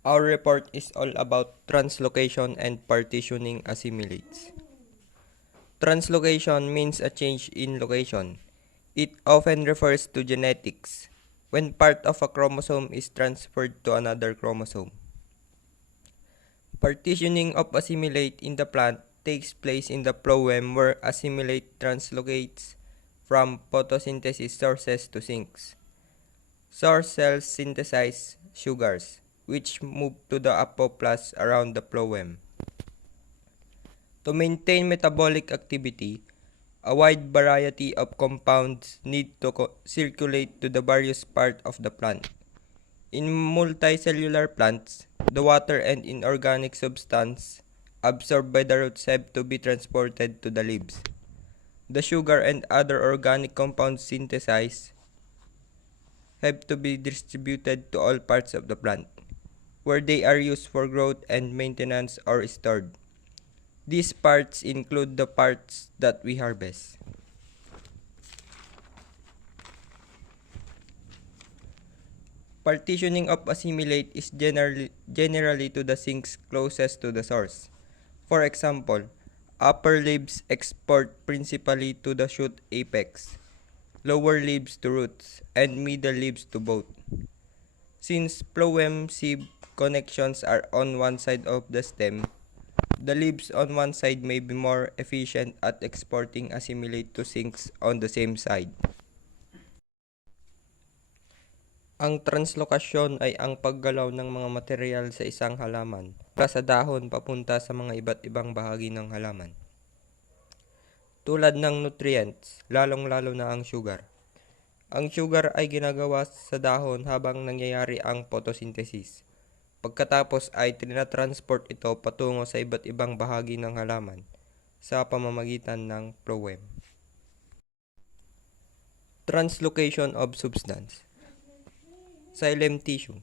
Our report is all about translocation and partitioning assimilates. Translocation means a change in location. It often refers to genetics, when part of a chromosome is transferred to another chromosome. Partitioning of assimilate in the plant takes place in the phloem where assimilate translocates from photosynthesis sources to sinks. Source cells synthesize sugars, which move to the apoplast around the phloem. To maintain metabolic activity, a wide variety of compounds need to circulate to the various parts of the plant. In multicellular plants, the water and inorganic substance absorbed by the roots have to be transported to the leaves. The sugar and other organic compounds synthesized have to be distributed to all parts of the plant, where they are used for growth and maintenance or stored. These parts include the parts that we harvest. Partitioning of assimilate is generally to the sinks closest to the source. For example, upper leaves export principally to the shoot apex, lower leaves to roots, and middle leaves to both. Since phloem sieve connections are on one side of the stem, the leaves on one side may be more efficient at exporting assimilate to sinks on the same side. Ang translokasyon ay ang paggalaw ng mga material sa isang halaman mula sa dahon papunta sa mga iba't ibang bahagi ng halaman. Tulad ng nutrients, lalong-lalo na ang sugar. Ang sugar ay ginagawa sa dahon habang nangyayari ang photosynthesis. Pagkatapos ay tinatransport ito patungo sa iba't ibang bahagi ng halaman sa pamamagitan ng phloem. Translocation of substance. Xylem tissue,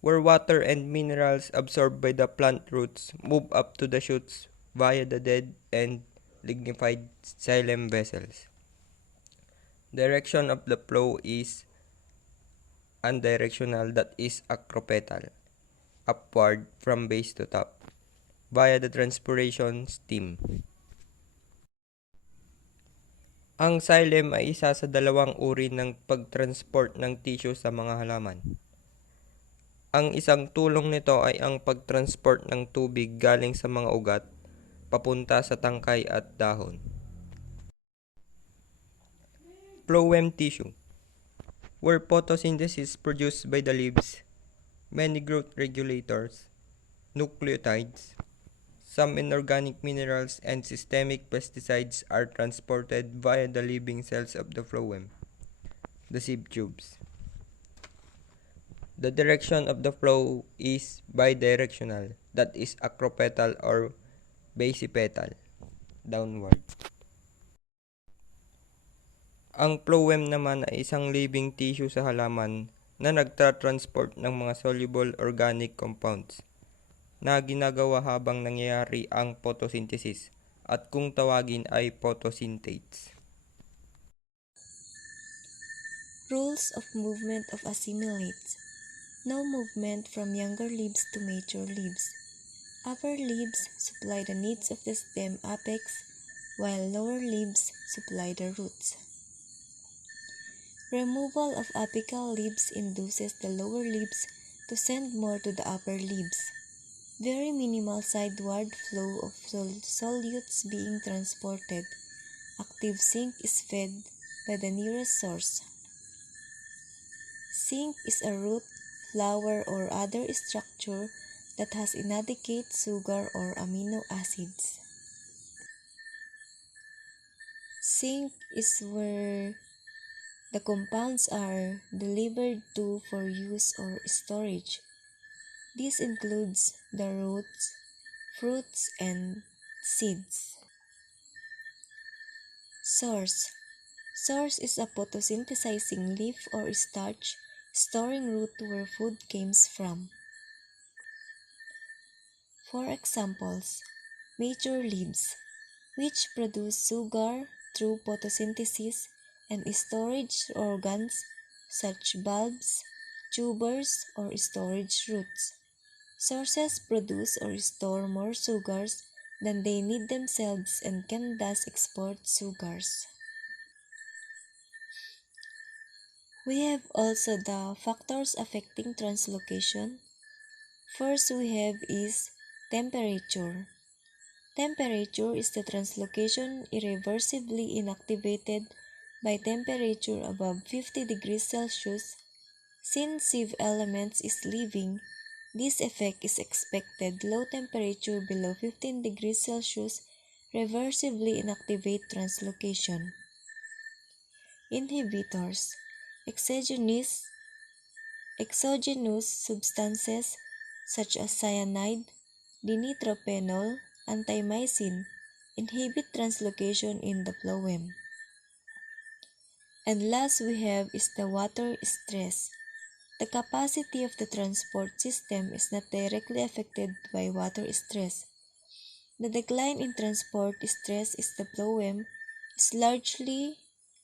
where water and minerals absorbed by the plant roots move up to the shoots via the dead and lignified xylem vessels. Direction of the flow is unidirectional, that is acropetal, upward from base to top, via the transpiration steam. Ang xylem ay isa sa dalawang uri ng pagtransport ng tissue sa mga halaman. Ang isang tulong nito ay ang pagtransport ng tubig galing sa mga ugat papunta sa tangkay at dahon. Phloem tissue, where photosynthesis produced by the leaves, many growth regulators, nucleotides, some inorganic minerals, and systemic pesticides are transported via the living cells of the phloem, the sieve tubes. The direction of the flow is bidirectional, that is acropetal or basipetal, downward. Ang phloem naman ay isang living tissue sa halaman na nagtatransport ng mga soluble organic compounds na ginagawa habang nangyayari ang photosynthesis at kung tawagin ay photosyntates. Rules of movement of assimilates. No movement from younger leaves to mature leaves. Upper leaves supply the needs of the stem apex, while lower leaves supply the roots. Removal of apical leaves induces the lower leaves to send more to the upper leaves. Very minimal sideward flow of solutes being transported. Active sink is fed by the nearest source. Sink is a root, flower, or other structure that has inadequate sugar or amino acids. Sink is where the compounds are delivered to for use or storage. This includes the roots, fruits, and seeds. Source. Source is a photosynthesizing leaf or starch storing root where food comes from. For examples, mature leaves, which produce sugar through photosynthesis, and storage organs such bulbs, tubers, or storage roots. Sources produce or store more sugars than they need themselves and can thus export sugars. We have also the factors affecting translocation. First we have is temperature. Temperature is the translocation irreversibly inactivated by temperature above 50 degrees Celsius. Since sieve elements is living, this effect is expected. Low temperature below 15 degrees Celsius reversibly inactivate translocation. Inhibitors. Exogenous substances such as cyanide, dinitrophenol, antimycin inhibit translocation in the phloem. And last we have is the water stress. The capacity of the transport system is not directly affected by water stress. The decline in transport stress in the phloem is largely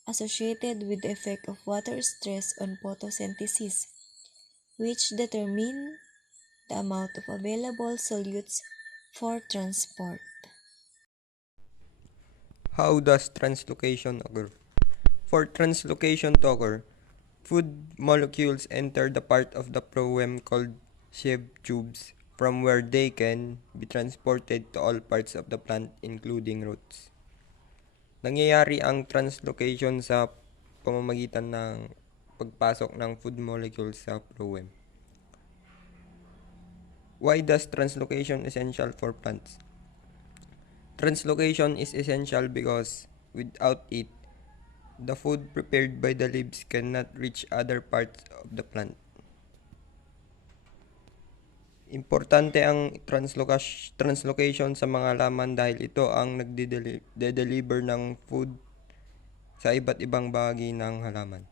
associated with the effect of water stress on photosynthesis, which determine the amount of available solutes for transport. How does translocation occur? For translocation to occur, food molecules enter the part of the phloem called sieve tubes, from where they can be transported to all parts of the plant including roots. Nangyayari ang translocation sa pamamagitan ng pagpasok ng food molecules sa phloem. Why does translocation essential for plants? Translocation is essential because without it, the food prepared by the leaves cannot reach other parts of the plant. Importante ang translocation sa mga halaman dahil ito ang nagde-deliver ng food sa iba't ibang bahagi ng halaman.